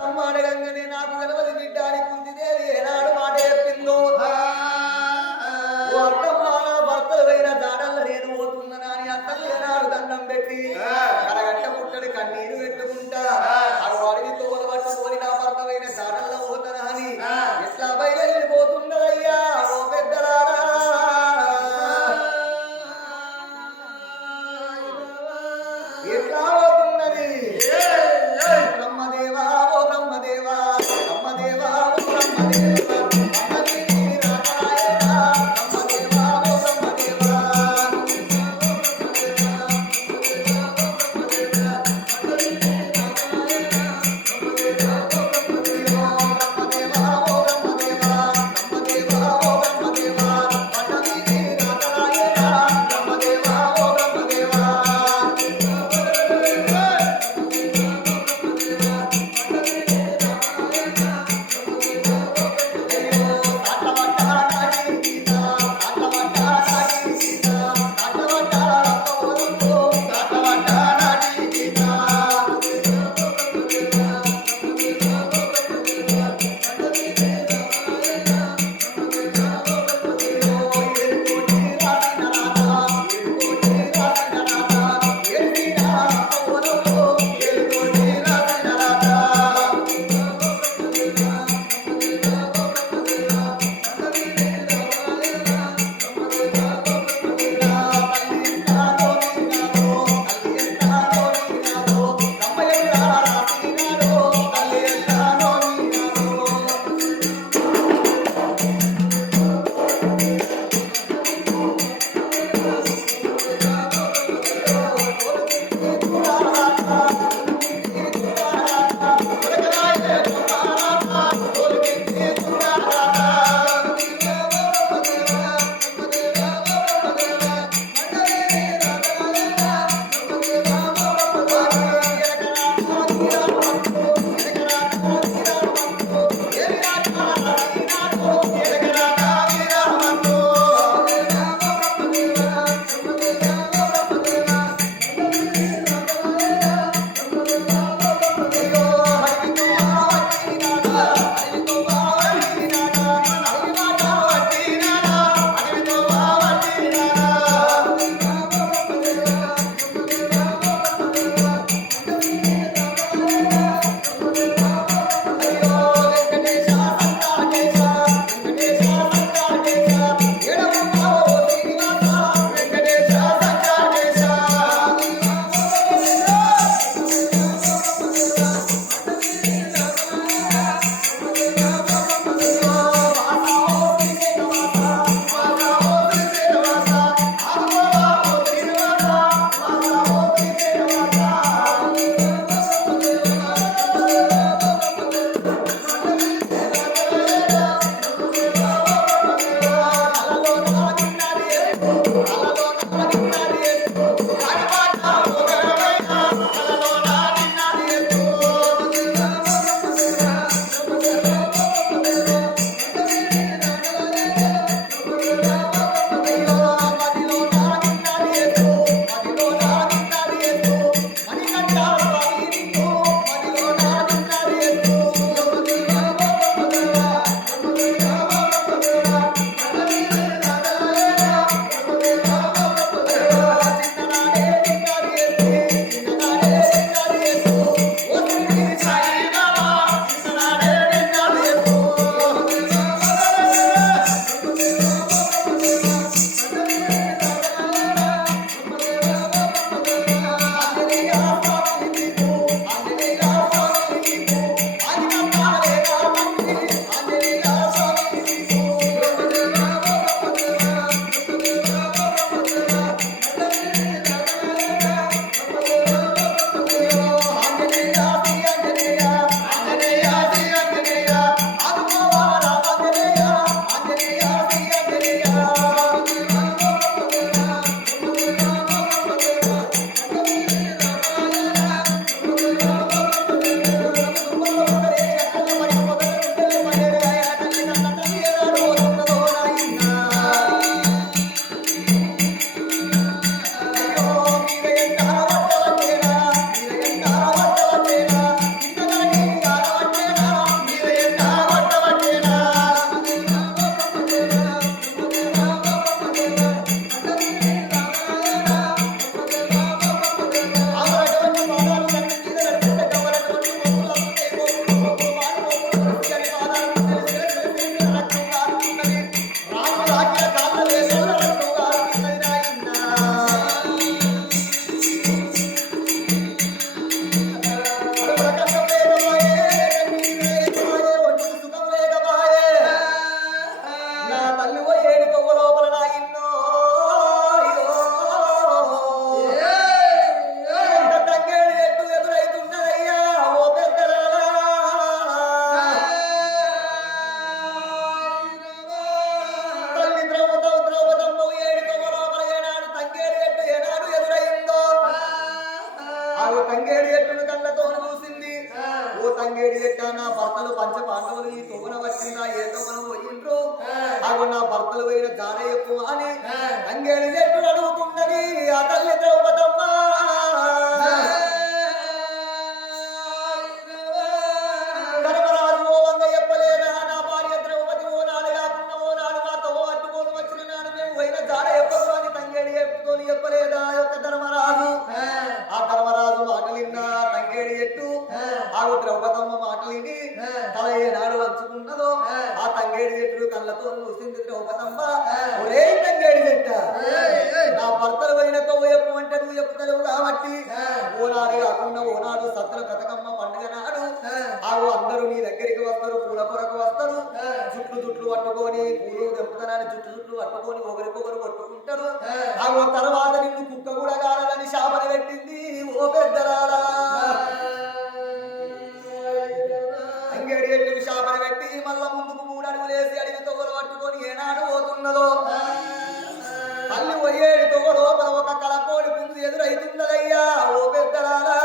అమ్మ అడగంగానే నాకు తెలవదు బిడ్డ అని కుంతిదేవి ఏనాడు మాట చెప్పిందో భర్తలైన దాడల్లో నేను పోతున్నానా అని అత్తలు ఏనాడు దండం పెట్టి కరగంట పుట్టడి కన్నీరు పెట్టుకుంటా వాడిని తోలు పట్టుకొని నా భర్తలైన దాడల్లో పోతానా అని ఎట్లా బయలుపోతున్నదయ్యా ఓ పెద్దలారా ఎట్లా పోతున్నది బ్రహ్మదేవా ఓ బ్రహ్మదేవా బ్రహ్మదేవా ఓ బ్రహ్మదేవా తంగేడి ఎట్ట నా భర్తలు పంచ పాండవులు ఈ తొగున వచ్చిందా ఏ తొగున పోయిండ్రు అవి నా భర్తలు పోయిన జాడ ఎక్కువ అని తంగేడి చెట్టు అడుగుతున్నది ఆ తల్లి ద్రౌపదమ్మ ధర్మరాజు వంగ చెప్పలేదా నా భార్య ద్రౌపది ఓనాడు కాకుండా ఓనాడు నాతో అట్టుకొని వచ్చిన నాడు మేము పోయిన జాడ ఎప్పదు అని తంగేడి చెప్పుకొని చెప్పలేదా యొక్క ధర్మరాజు ఆ ధర్మరాజు మాటలిన్నా తంగేడి చెట్టు ఆ ద్రౌపదమ్మ మాటలిని తల ఏనాడు వంచుకున్నదో ఆ తంగేడి చెట్టు కళ్ళతో చూసింది ద్రౌపదమ్మ ఒరే తంగేడి చెట్ట నా భర్తలు పోయినతో చెప్పు అంటే నువ్వు చెప్తలేవు కాబట్టి ఓనాడు కాకుండా ఓనాడు సత్తుల కథకమ్మ పండుగ నాడు ఆవు అందరూ నీ దగ్గరికి వస్తారు పూల కొరకు వస్తారు జుట్లు పట్టుకొని పూలు తెంపుతానని జుట్లు పట్టుకొని ఒకరికొకరు కొట్టుకుంటారు ఆవు తర్వాత నిన్ను కుక్క కూడా కాలని శాపన పెట్టింది ఓ పెద్దరాడా అంగేడి ఎట్టుకు శాపన పెట్టి మళ్ళా ముందుకు 3 అడుగులు వేసి అడిగి తొగలు పట్టుకొని ఏనాడు పోతున్నదో తల్లి పోయేది తొగ లోపల ఒక కలకోడి పుంజు ఎదురైతున్నదయ్యా ఓ పెద్దరాడా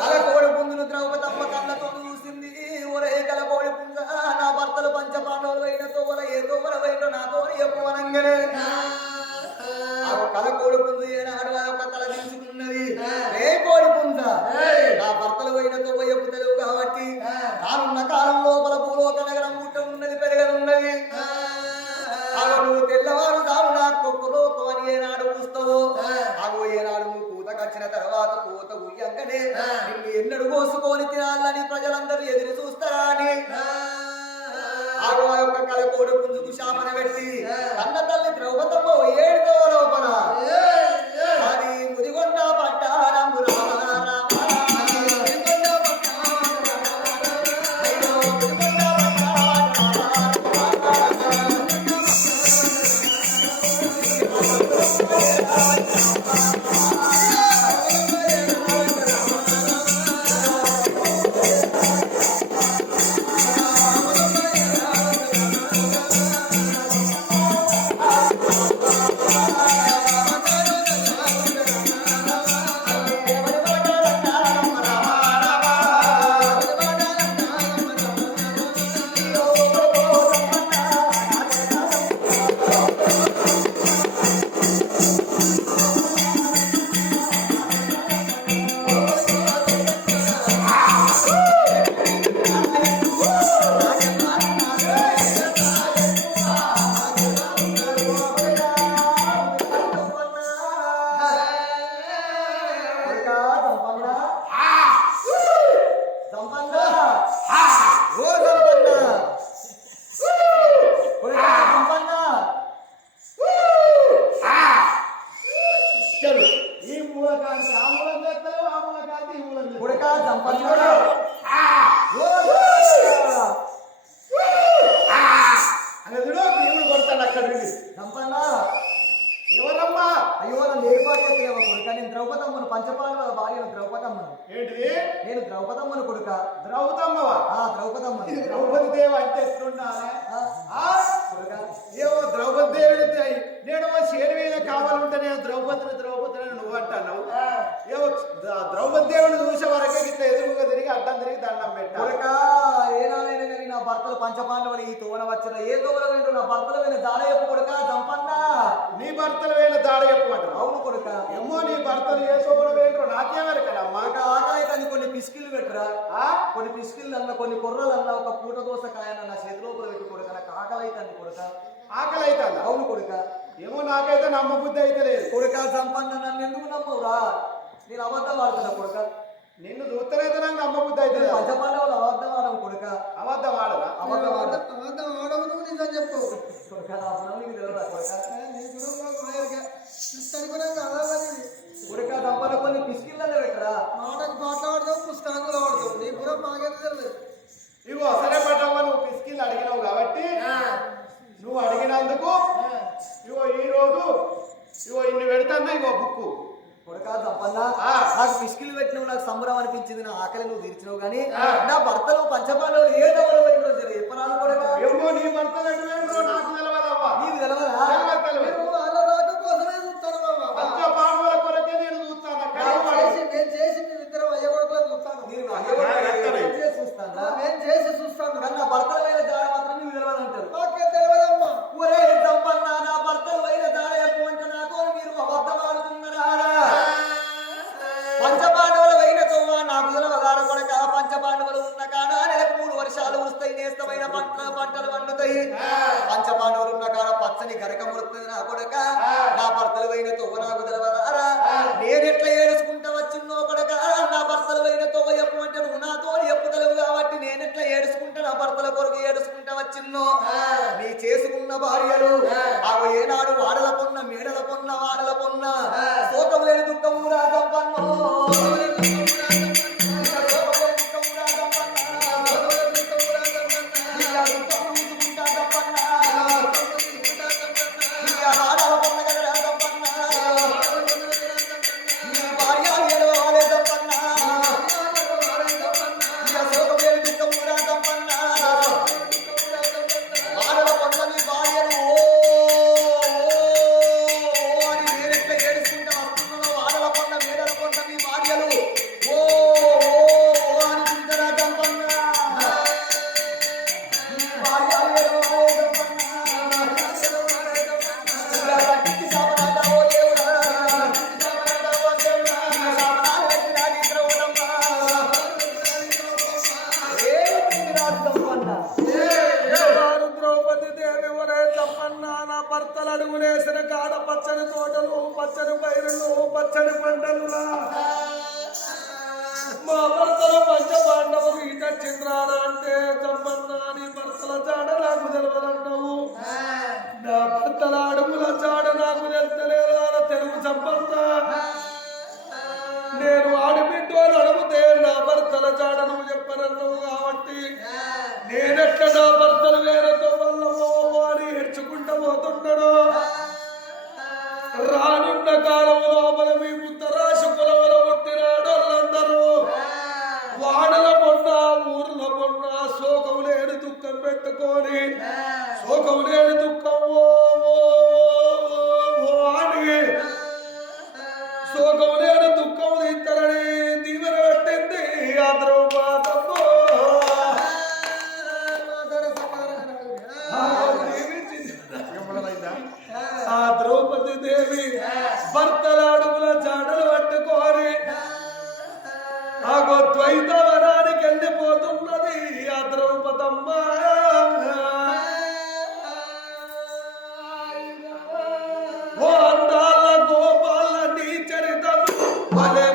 కలకోడి పుంజును ద్రౌపదమ్మ కళ్ళతో చూసింది ఒరే కలకోడి పుంజ నా భర్తలు పంచ పాండవులు అయిన తొగల ఏ తొగల వైన నాతో ఎక్కువనంగనే కలకోడి పుంజు ఏనాడు ఒక తల దించుకున్నది రే కోడి పుంజ నా భర్తలు పోయిన తొగ ఎప్పు తెలుగు కాబట్టి నానున్న కాలం లోపల భూలోక నగరం ముట్ట ఉన్నది పెరగనున్నది నువ్వు తెల్లవారు తాను నా కొక్కలోకం అని ఏనాడు చూస్తావు అగో ఏనాడు నువ్వు కూతకొచ్చిన తర్వాత కూత ఉయ్యంగానే నిన్ను ఎన్నడు కోసుకొని తినాలని ప్రజలందరూ ఎదురు చూస్తారా అని ఆ యొక్క కలకోడి పుంజుకు శాపన పెట్టి కన్న తల్లి ద్రౌపదమ్మ 7వ లోపల అది ముదిగొండ పట్టారంబు ద్రౌపదమ్మను పంచపాండవుల భార్యను ద్రౌపదమ్మను. ఏంటిది? నేను ద్రౌపదమ్మను కొడుక. ద్రౌపదమ్మవా? ద్రౌపదమ్మను. ద్రౌపది దేవి అంటే ఎట్లుండాలి? ఏవో ద్రౌపది దేవి నేను చేరు మీద కావాలంటే నేను ద్రౌపదిని నువ్వు అంటావు. ఏవో ద్రౌపది దేవుని చూసే వరకే ఇట్లా ఎదురుగా తిరిగి అడ్డం తిరిగి దండం పెట్టాలి. ఏనాడైనా కానీ నా భర్తలు పంచపాండవులు ఈ తోన వచ్చిన ఏ తోన వేండు నా భర్తలు వేణ దాడ చెప్పు కొడుక. చంపన్నా నీ భర్తలు వేణ దాడ చెప్పమంటారు? అవును కొడుక. ఏమో నీ భర్తలు ఏ తోన వేండ్రో నాకేమరకమ్మా. ఆకలి కానీ కొన్ని పిసికిలు పెట్టరా, కొన్ని పిసికిళ్ళు అన్న కొన్ని కొర్రలు అన్న ఒక పూట దోసకాయన నా చేతి లోపల పెట్టి కొడుక. నాకు ఆకలి అవుతుంది కొడుక. ఆకలి అవుతుంది? అవును కొడుక. ఏమో నాకైతే నమ్మబుద్ధి అయితే లేదు కొడుక. చంపన్న నన్ను ఎందుకు నమ్మవురా? నేను అబద్ధం ఆడుతున్నా కొడుక. నిన్ను చూస్తేనైతే నాకు నమ్మబుద్ధి అయితే పంచపాండవులు అబద్ధం ఆడవు కొడుక. అబద్ధం ఆడరా? అబద్ధం ఆడవు. నువ్వు నిజం చెప్పు కొడుక. నీకు తెలియదా కొడుక? కొడుక చంపన కొన్ని పిసికిళ్ళనే పెట్టరా. మాటకు మాట్లాడతావు, పుస్తకాలు వాడతావు. నీ కూడా మాకే తెలియదు. ఇగో సరే పట్టమ్మా, నువ్వు పిసికిళ్ళు అడిగినావు కాబట్టి నువ్వు అడిగినందుకు ఇగో ఈ రోజు ఇగో ఇన్ని పెడతాను. ఇగో బుక్కు కొడుక. చంపన్నా నాకు పిసికిలు పెట్టినావు, నాకు సంబరం అనిపించింది. నా ఆకలి నువ్వు తీర్చినావు కానీ నా భర్తలు పంచపాండవులు ఏ దవలు పోయినో చెప్పరాను కొడుక. ఏమో నీ భర్తలు ఎటు పోయినరో నాకు తెలియదమ్మా. నీకు తెలియదా? వాళ్ళ రాక కోసమే చూస్తాను. పంచపాండవుల కొరకే నేను చూస్తాను. ద్రౌపది దేవి ఒరే తప్పన్నా నా భర్తలు అడుగులేసిన కాడ పచ్చని తోటలు పచ్చని పైరులు పచ్చని పంటలులా మా భర్తలు పంచపాండవులు ఇట చంద్రాల అంటే తప్పన్నా నీ భర్తల జాడ నాకు తెలవలంటావు నా భర్తల అడుగుల జాడ నాకు తెలుస్తలేదా తెలుగు సంపంత నేను ఆడిబిడ్డో అడిగితే నా భర్తల జాడ నువ్వు చెప్పనన్నావు కాబట్టి నేనెట్లా నా భర్తలు వేరేతో వల్లవో అని హెచ్చుకుంటూ పోతున్నాడు రానున్న కాలం లోపల మీ ఉత్తరాశి కులవల పుట్టినాడు వాళ్ళందరూ వాడల మొన్న ఊర్ల మొన్న శోకం లేని దుఃఖం పెట్టుకొని శోకం లేని దుఃఖం అని శోకం లేని దుఃఖం ఇతరని దీవెన పెట్టింది ఆ ద్రౌపదమ్మ ఆ ద్రౌపది దేవి భర్తల అడుగుల జాడలు పట్టుకొని ఆగో ద్వైత వనానికి వెళ్ళిపోతున్నది ఆ ద్రౌపదమ్మ ఓ అందాల గోపాల నీ చరితం భలే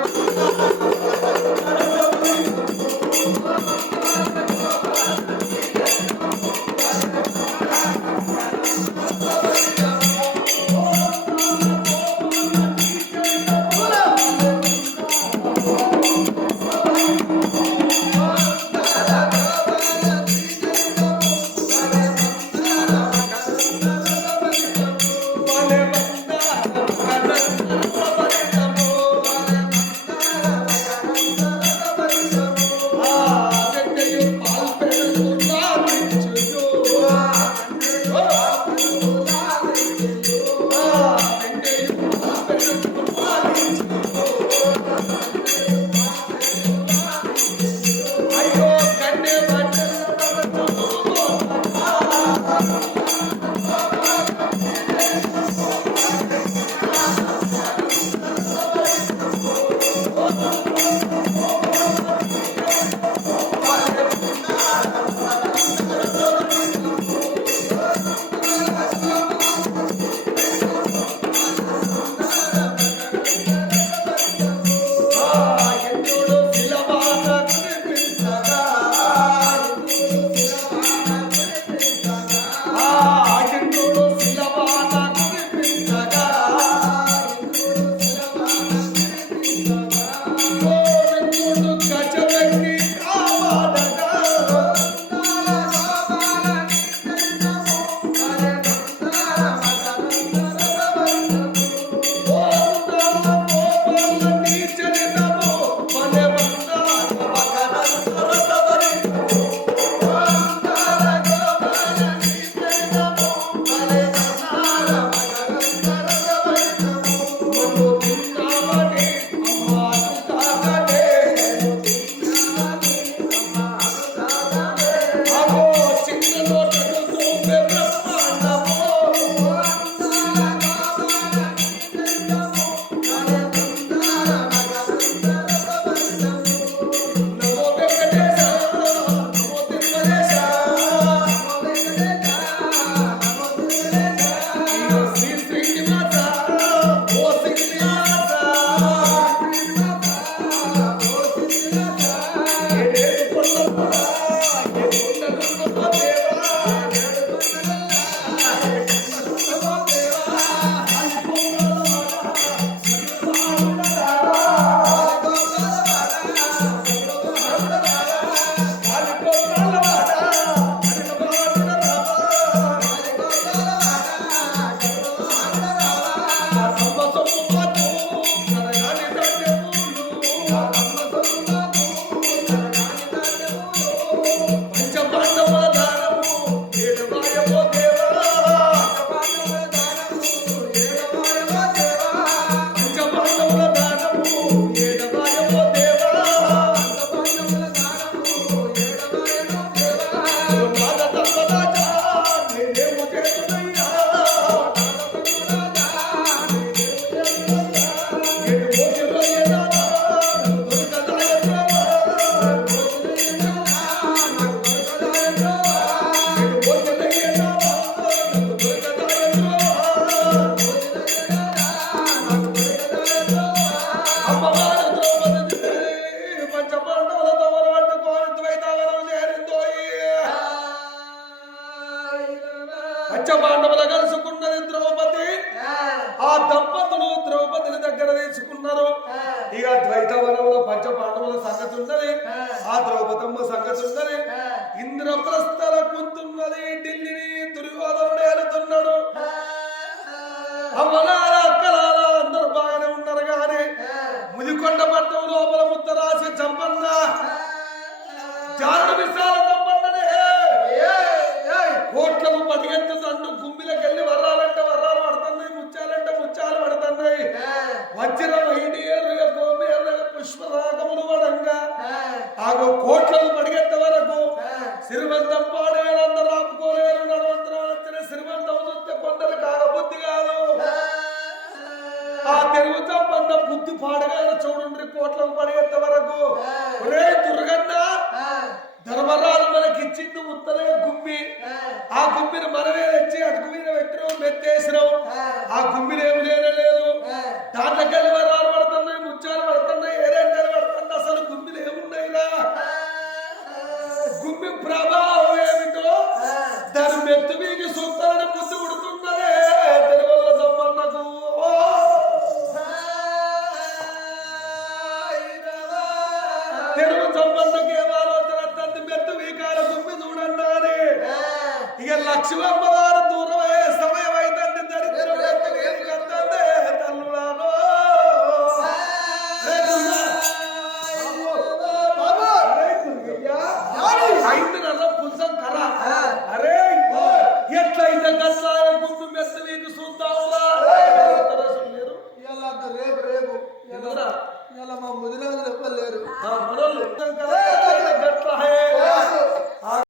ఓ పురాణంలో పంచ పాండవుల సంగతి ఉన్నది, ఆ ద్రౌపదమ్మ సంగతి ఉన్నది, ఇంద్రప్రస్థల కుంతున్నది, ఢిల్లీని దుర్యోధనుడు ఏలుతున్నాడు. అమ్మలారా అక్కలారా అందరూ బాగానే ఉన్నారు కానీ ముదికొండ పట్టం లోపల ముత్తరాసి చంపన్న జారుడు విశాల చంపన్ననే కోట్లకు పడిగెత్తుతండు. గుమ్మిలకెళ్ళి వర్రాలంటే వర్రాలు పడుతున్నాయి, ముత్యాలంటే ముత్యాలు పడుతున్నాయి. వజ్రం ఐడియర్లుగా గోమేర్లుగా పుష్పరాగములు పడంగా ఆగో కోట్లకు పడిగెత్తే వరకు సిరివంతం పాడేలందరూ ఆపుకోలేరు. నడవంతరాలు వచ్చిన సిరివంతం చూస్తే కొందరు కాగబుద్ధి కాదు. ఆ తెలుగు చంపన్న బుద్ధి పాడగానే చూడండి. కోట్లకు పడిగెత్తే వరకు ఒరే దుర్గన్న ధర్మరాజు మనకి ఇచ్చింది ఉత్తరే గుమ్మి. ఆ గుమ్మిని మనమే తెచ్చి అడుగు మీద పెట్టినాం, మెత్తేసినాం. ఆ గుమ్మిని ఏమి లేదు. దాంట్లోకి వెళ్ళి వరాలు పడుతున్నాయి, ముత్యాలు పడుతున్నాయి, ఏరేంటాలు పడుతుంది. అసలు గుమ్మిలు ఏమున్నాయిరా? గుమ్మి ప్రభావం ఏమిటో దాని మెత్తు మీకు సూత్రాన్ని బుద్ధి పుడుతున్నదే తెలుగుల సంబంధకు. తెలుగు సంబంధకు ఏం ఆలోచన తండ్రి మెత్తు వీకాల గుమ్మి చూడండి. ఇక లక్ష్మమ్మ